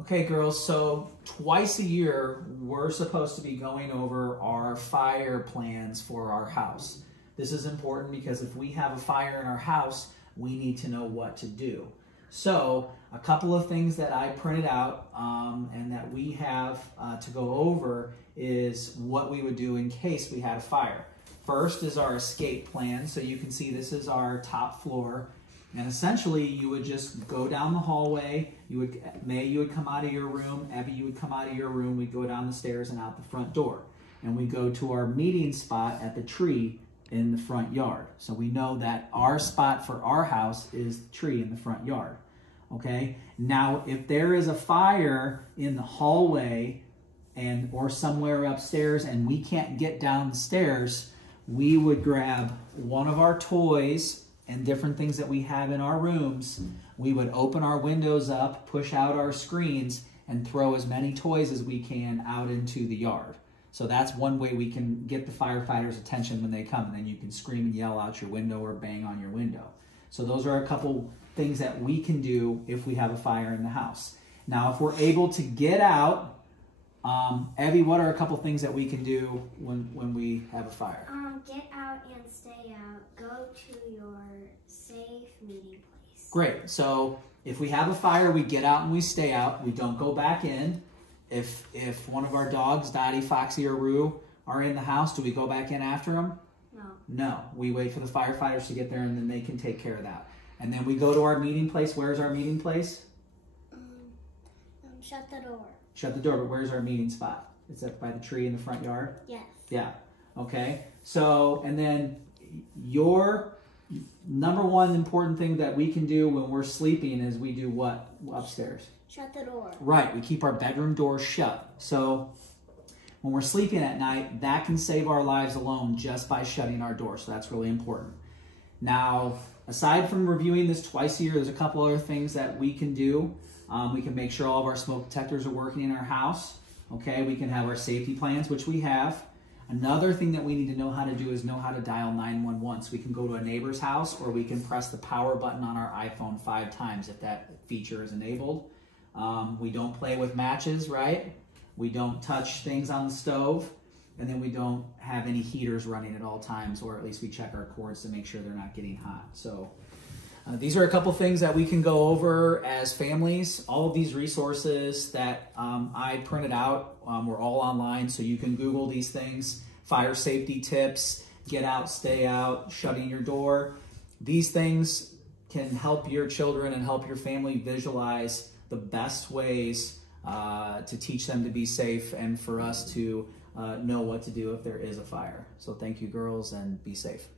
Okay, girls, so twice a year, we're supposed to be going over our fire plans for our house. This is important because if we have a fire in our house, we need to know what to do. So a couple of things that I printed out and that we have to go over is what we would do in case we had a fire. First is our escape plan. So you can see this is our top floor. And essentially, you would just go down the hallway. You would come out of your room. Abby, you would come out of your room. We'd go down the stairs and out the front door. And we go to our meeting spot at the tree in the front yard. So we know that our spot for our house is the tree in the front yard. Okay? Now, if there is a fire in the hallway or somewhere upstairs and we can't get down the stairs, we would grab one of our toys and different things that we have in our rooms. We would open our windows up, push out our screens, and throw as many toys as we can out into the yard. So that's one way we can get the firefighters' attention when they come, and then you can scream and yell out your window or bang on your window. So those are a couple things that we can do if we have a fire in the house. Now, if we're able to get out, Evie, what are a couple things that we can do when we have a fire? Get out and stay out. Go to your safe meeting place. Great. So if we have a fire, we get out and we stay out. We don't go back in. If one of our dogs, Dottie, Foxy, or Roo, are in the house, do we go back in after them? No. No. We wait for the firefighters to get there, and then they can take care of that. And then we go to our meeting place. Where's our meeting place? Shut the door. Shut the door, but where's our meeting spot? Is that by the tree in the front yard? Yes. Yeah. Okay. So, and then your number one important thing that we can do when we're sleeping is we do what upstairs? Shut the door. Right. We keep our bedroom doors shut. So when we're sleeping at night, that can save our lives alone just by shutting our door. So that's really important. Now, aside from reviewing this twice a year, there's a couple other things that we can do. We can make sure all of our smoke detectors are working in our house. Okay, we can have our safety plans, which we have. Another thing that we need to know how to do is know how to dial 911. So we can go to a neighbor's house, or we can press the power button on our iPhone 5 times if that feature is enabled. We don't play with matches, right? We don't touch things on the stove. And then we don't have any heaters running at all times, or at least we check our cords to make sure they're not getting hot. So these are a couple things that we can go over as families. All of these resources that I printed out were all online, so you can Google these things. Fire safety tips, get out, stay out, shutting your door. These things can help your children and help your family visualize the best ways to teach them to be safe and for us to know what to do if there is a fire. So thank you, girls, and be safe.